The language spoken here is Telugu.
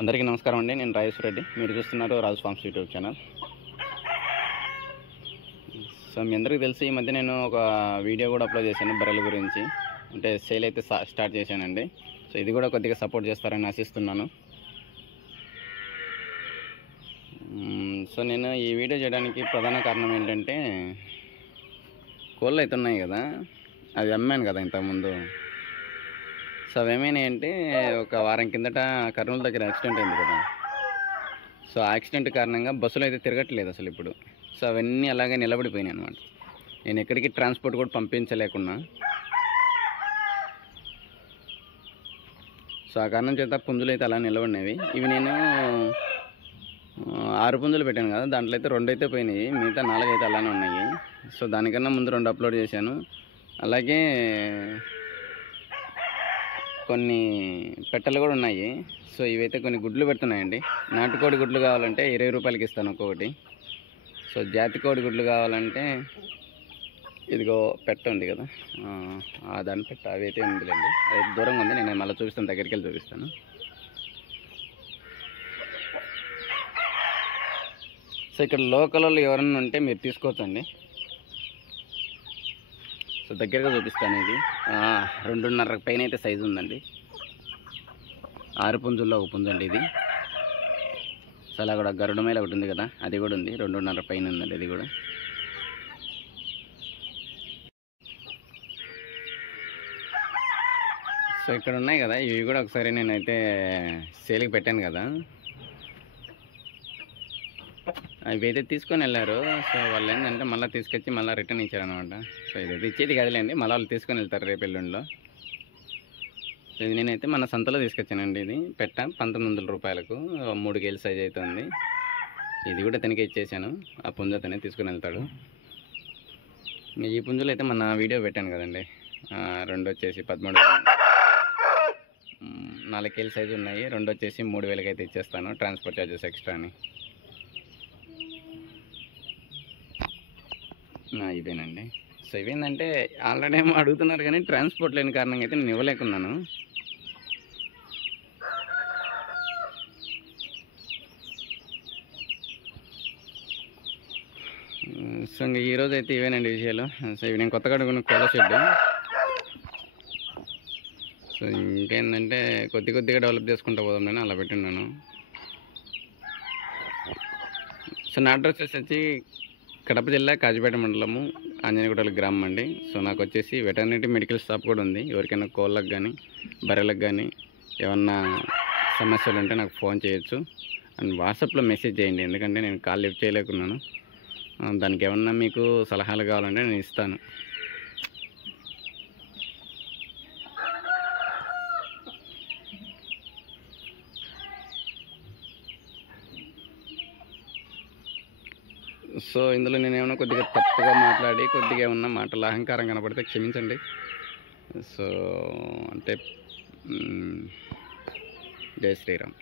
అందరికీ నమస్కారం అండి. నేను రాజేశ్వర రెడ్డి. మీరు చూస్తున్నారు రాజు ఫార్మ్స్ యూట్యూబ్ ఛానల్. సో మీ అందరికీ తెలిసి ఈ మధ్య నేను ఒక వీడియో కూడా అప్లోడ్ చేశాను బర్రెల గురించి. అంటే సేల్ అయితే స్టార్ట్ చేశానండి. సో ఇది కూడా కొద్దిగా సపోర్ట్ చేస్తారని ఆశిస్తున్నాను. సో నేను ఈ వీడియో చేయడానికి ప్రధాన కారణం ఏంటంటే, కోళ్ళు అయితే ఉన్నాయి కదా, అవి అమ్మాను కదా ఇంతకుముందు. సో అవి ఏమైనాయంటే, ఒక వారం కిందట కర్నూలు దగ్గర యాక్సిడెంట్ అయింది కదా. సో ఆ యాక్సిడెంట్ కారణంగా బస్సులు అయితే తిరగట్లేదు అసలు ఇప్పుడు. సో అవన్నీ అలాగే నిలబడిపోయినాయి అనమాట. నేను ఎక్కడికి ట్రాన్స్పోర్ట్ కూడా పంపించలేకున్నా. సో ఆ కారణం చేత పుంజులు అయితే అలా నిలబడినవి. ఇవి నేను 6 పుంజులు పెట్టాను కదా, దాంట్లో అయితే 2 అయితే పోయినాయి, మిగతా 4 అయితే అలానే ఉన్నాయి. సో దానికన్నా ముందు 2 అప్లోడ్ చేశాను. అలాగే కొన్ని పెట్టలు కూడా ఉన్నాయి. సో ఇవైతే కొన్ని గుడ్లు పెడుతున్నాయండి. నాటుకోడి గుడ్లు కావాలంటే 20 రూపాయలకి ఇస్తాను ఒక్కొక్కటి. సో జాతి కోడి గుడ్లు కావాలంటే ఇదిగో పెట్ట ఉంది కదా, దాని పెట్ట అవి అయితే ఉందిలేండి. అది దూరంగా ఉంది, నేను మళ్ళీ చూపిస్తాను, దగ్గరికి వెళ్ళి చూపిస్తాను. సో ఇక్కడ లోకల్ వాళ్ళు ఎవరన్నా ఉంటే మీరు తీసుకోవచ్చండి. సో దగ్గరగా చూపిస్తాను. ఇది 2.5 పైన అయితే సైజు ఉందండి. 6 పుంజుల్లో 1 పుంజు అండి ఇది. సో అలా కూడా గరుడ మేల ఒకటి ఉంది కదా, అది కూడా ఉంది. 2.5 పైన ఉందండి ఇది కూడా. సో ఇక్కడ ఉన్నాయి కదా, ఇవి కూడా ఒకసారి నేనైతే సేల్కి పెట్టాను కదా, అవి అయితే తీసుకొని వెళ్ళారు. సో వాళ్ళు ఏంటంటే మళ్ళీ తీసుకొచ్చి మళ్ళీ రిటర్న్ ఇచ్చారనమాట. సో ఇదైతే ఇచ్చేది కదలేండి, మళ్ళీ వాళ్ళు తీసుకొని వెళ్తారు రేపు ఎల్లుండిలో. సో ఇది నేనైతే మన సంతలో తీసుకొచ్చానండి. ఇది పెట్ట 1900 రూపాయలకు 3 కేజీల సైజ్ అవుతుంది. ఇది కూడా తనకే ఇచ్చేసాను. ఆ పుంజు అతనే తీసుకుని వెళ్తాడు. ఈ పుంజులు అయితే మన వీడియో పెట్టాను కదండి, 2 వచ్చేసి 13, 4 కేజీల సైజు ఉన్నాయి. 2 వచ్చేసి 3000కి అయితే ఇచ్చేస్తాను, ట్రాన్స్పోర్ట్ ఛార్జెస్ ఎక్స్ట్రా అని. ఇవేనండి. సో ఇవేంటంటే ఆల్రెడీ ఏమో అడుగుతున్నారు కానీ ట్రాన్స్పోర్ట్ లేని కారణంగా అయితే నేను ఇవ్వలేకున్నాను. సో ఇంకా ఈరోజు అయితే ఇవేనండి విషయాలు. సో ఇవి నేను కొత్తగా అడుగున్న కోళ్ళ షెడ్. సో ఇంకేంటంటే కొద్దిగా డెవలప్ చేసుకుంటూ పోదాం, నేను అలా పెట్టున్నాను. సో నా అడ్రస్ వచ్చి కడప జిల్లా కాజీపేట మండలము ఆంజనేయగుట్టల గ్రామం అండి. సో నాకు వచ్చేసి వెటర్నరీ మెడికల్ షాప్ కూడా ఉంది. ఎవరికైనా కోళ్ళకు కానీ బర్రెలకు కానీ ఏమన్నా సమస్యలు ఉంటే నాకు ఫోన్ చేయొచ్చు అండ్ వాట్సాప్లో మెసేజ్ చేయండి, ఎందుకంటే నేను కాల్ లిఫ్ట్ చేయలేకున్నాను. దానికి ఏమన్నా మీకు సలహాలు కావాలంటే నేను ఇస్తాను. సో ఇందులో నేను ఏమన్నా కొద్దిగా తప్పుగా మాట్లాడి కొద్దిగా ఏమన్నా మాటలు అహంకారం కనపడితే క్షమించండి. సో అంటే జై శ్రీరామ్.